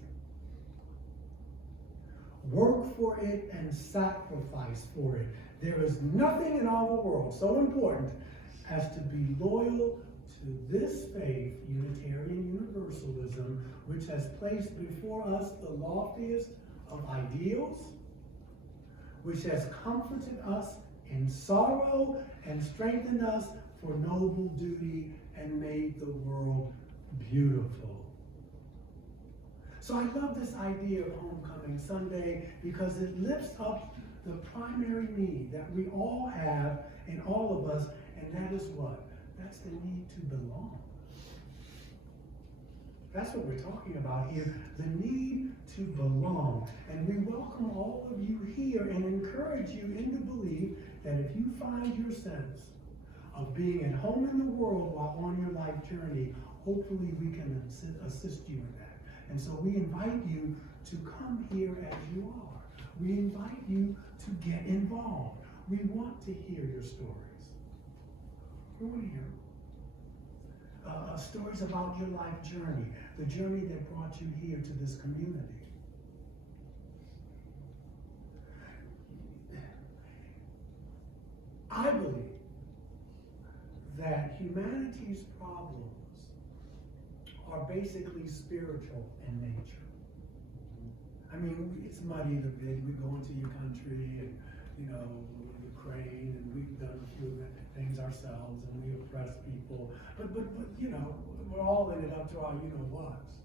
Work for it and sacrifice for it. There is nothing in all the world so important as to be loyal to this faith, Unitarian Universalism, which has placed before us the loftiest of ideals, which has comforted us in sorrow and strengthened us for noble duty and made the world beautiful. So I love this idea of Homecoming Sunday because it lifts up the primary need that we all have in all of us, and that is what? That's the need to belong. That's what we're talking about here, the need to belong. And we welcome all of you here and encourage you in the belief that if you find your sense of being at home in the world while on your life journey, hopefully we can assist you in that. And so we invite you to come here as you are. We invite you to get involved. We want to hear your stories. We want to hear stories about your life journey, the journey that brought you here to this community. I believe that humanity's problems are basically spiritual in nature. I mean, it's muddy the bit. We go into your country and, you know, the Ukraine, and we've done a few things ourselves, and we oppress people. But you know, we're all in it up to our you-know-whats.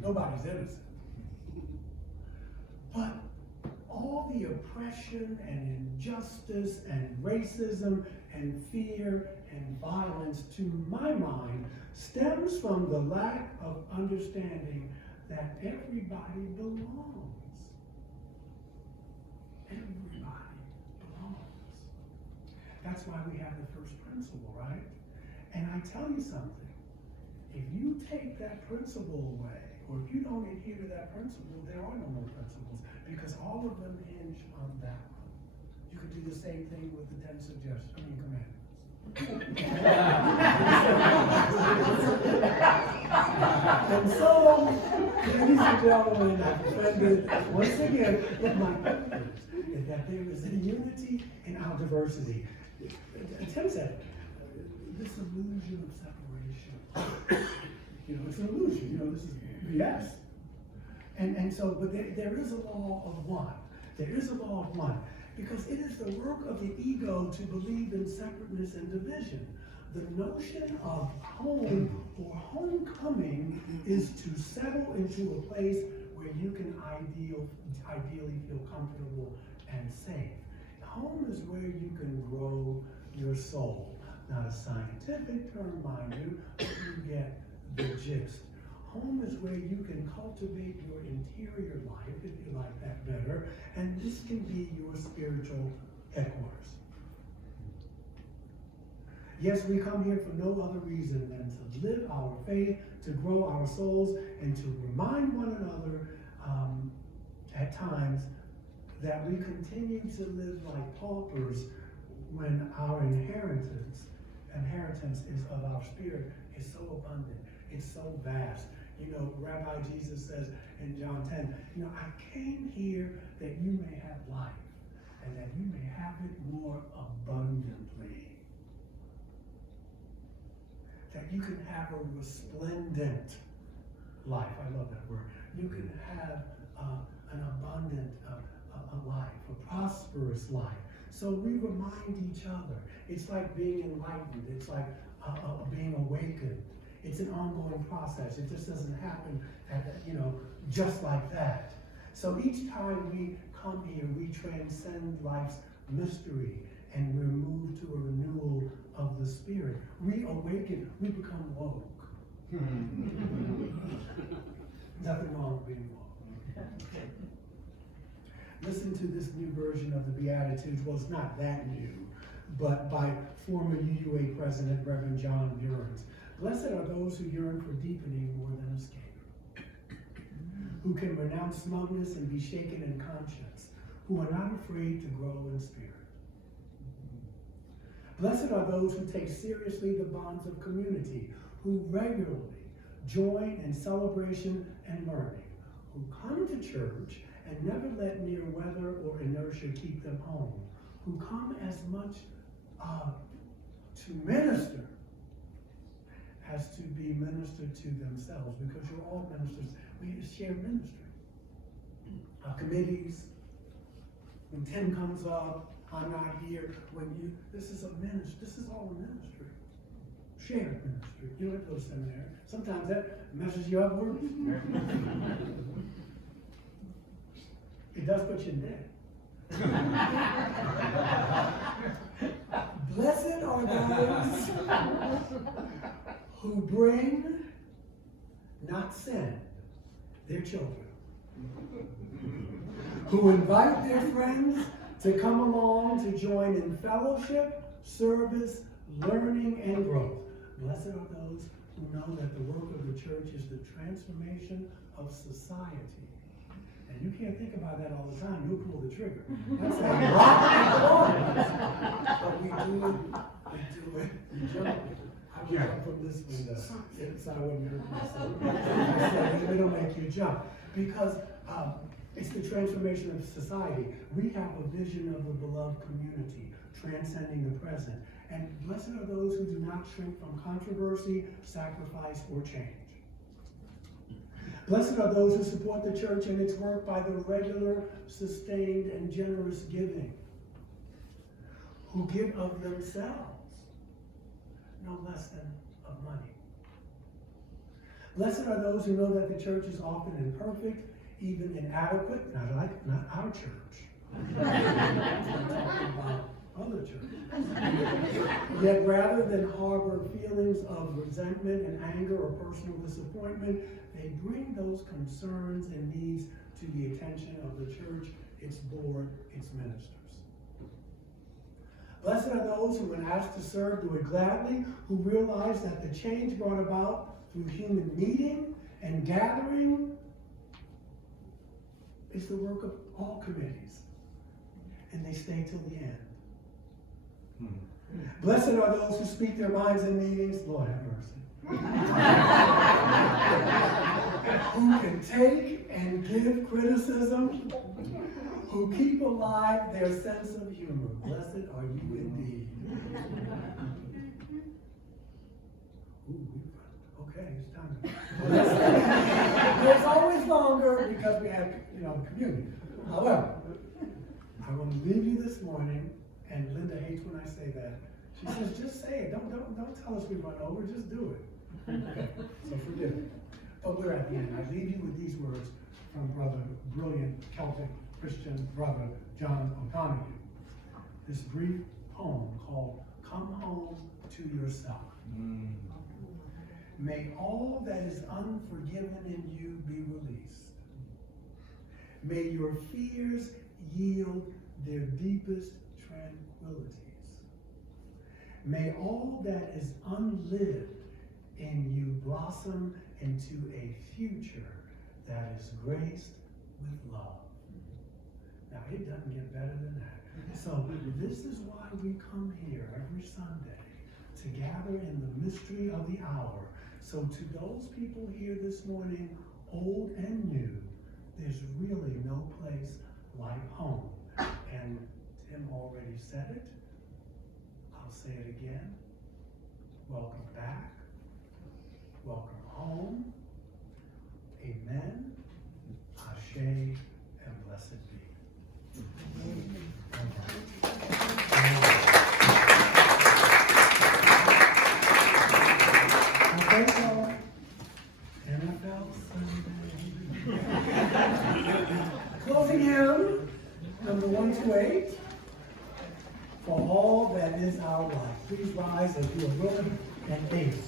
Nobody's innocent. But all the oppression and injustice and racism and fear and violence, to my mind, stems from the lack of understanding that everybody belongs. Everybody belongs. That's why we have the first principle, right? And I tell you something, if you take that principle away, or if you don't adhere to that principle, there are no more principles, because all of them hinge on that one. You could do the same thing with the 10 commandments. And so, ladies and gentlemen, I've offended once again, but my point is that there is a unity in our diversity. Tim said, this illusion of separation, it's an illusion, this is BS. And so, but there is a law of one. There is a law of one. Because it is the work of the ego to believe in separateness and division. The notion of home or homecoming is to settle into a place where you can ideally feel comfortable and safe. Home is where you can grow your soul. Not a scientific term, mind you, but you get the gist. Home is where you can cultivate your interior life, if you like that better, and this can be your spiritual headquarters. Yes, we come here for no other reason than to live our faith, to grow our souls, and to remind one another at times that we continue to live like paupers when our inheritance is of our spirit is so abundant, it's so vast. Rabbi Jesus says in John 10, I came here that you may have life and that you may have it more abundantly. That you can have a resplendent life. I love that word. You can have an abundant life, a prosperous life. So we remind each other. It's like being enlightened. It's like being awakened. It's an ongoing process. It just doesn't happen, just like that. So each time we come here, we transcend life's mystery, and we're moved to a renewal of the spirit. We awaken. We become woke. Nothing wrong with being woke. Listen to this new version of the Beatitudes. Well, it's not that new, but by former UUA President Reverend John Burns. Blessed are those who yearn for deepening more than escape, who can renounce smugness and be shaken in conscience, who are not afraid to grow in spirit. Blessed are those who take seriously the bonds of community, who regularly join in celebration and learning, who come to church and never let mere weather or inertia keep them home, who come as much to minister as to be ministered to themselves, because you're all ministers. We share ministry. Our committees, when Tim comes up, I'm not here. This is a ministry. This is all a ministry. Shared ministry. You don't have to go to seminary. Sometimes that messes you up worse. It does put you in debt. Blessed are those who bring, not send, their children. Who invite their friends to come along to join in fellowship, service, learning, and growth. Blessed are those who know that the work of the church is the transformation of society. And you can't think about that all the time. You'll pull the trigger. That's a lot. But we do it. We jump. I jump from this window. So I wouldn't hurt myself. I said, it'll make you jump. Because it's the transformation of society. We have a vision of the beloved community, transcending the present. And blessed are those who do not shrink from controversy, sacrifice, or change. Blessed are those who support the church in its work by the regular, sustained, and generous giving. who give of themselves no less than of money. Blessed are those who know that the church is often imperfect, even inadequate, not our church. About other churches. Yet rather than harbor feelings of resentment and anger or personal disappointment, they bring those concerns and needs to the attention of the church, its board, its ministers. Blessed are those who, when asked to serve, do it gladly, who realize that the change brought about through human meeting and gathering is the work of all committees, and they stay till the end. Blessed are those who speak their minds in meetings, Lord have mercy, who can take and give criticism, who keep alive their sense of humor. Blessed are you indeed. Okay, it's time. It's always longer because we have, the community. However, I want to leave you this morning, and Linda hates when I say that. She says, just say it. Don't tell us we run over. Just do it. Okay, so forgive me. But we're at the end. I leave you with these words from brilliant Celtic Christian brother John O'Donoghue. This brief poem called "Come Home to Yourself." May all that is unforgiven in you be released. May your fears yield their deepest tranquilities. May all that is unlived in you blossom into a future that is graced with love. Now, it doesn't get better than that. So this is why we come here every Sunday, to gather in the mystery of the hour. So to those people here this morning, old and new, there's really no place like home. And Tim already said it. I'll say it again. Welcome back. Welcome home. Amen. Ashe, and blessed be. Okay, so NFL Sunday. Closing hymn, number 128. For all that is our life. Please rise as you are willing and able.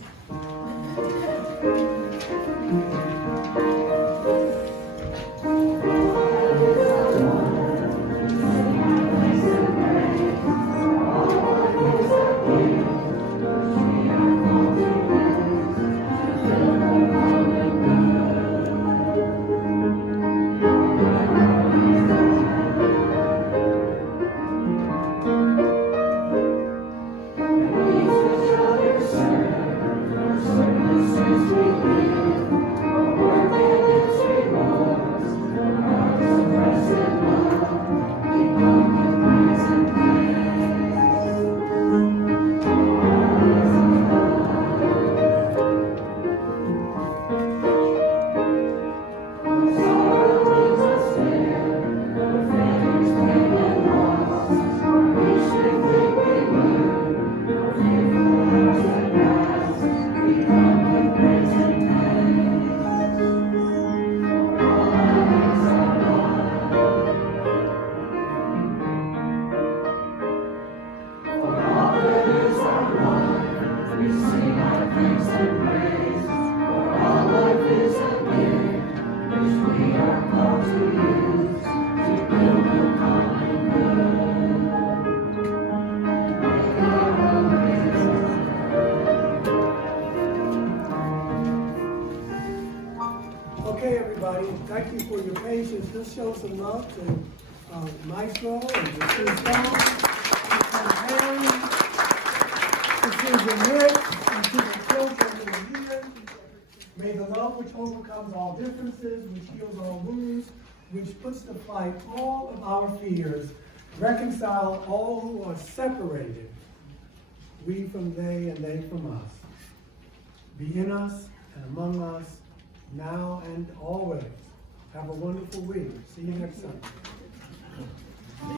Okay, everybody, thank you for your patience. Let's show some love to Maestro and to Sue Stone, to Harry, to Susan Nick, and to the children in the year. May the love which overcomes all differences, which heals all wounds, which puts to flight all of our fears, reconcile all who are separated, we from they and they from us. Be in us and among us, now and always. Have a wonderful week. See you next Sunday.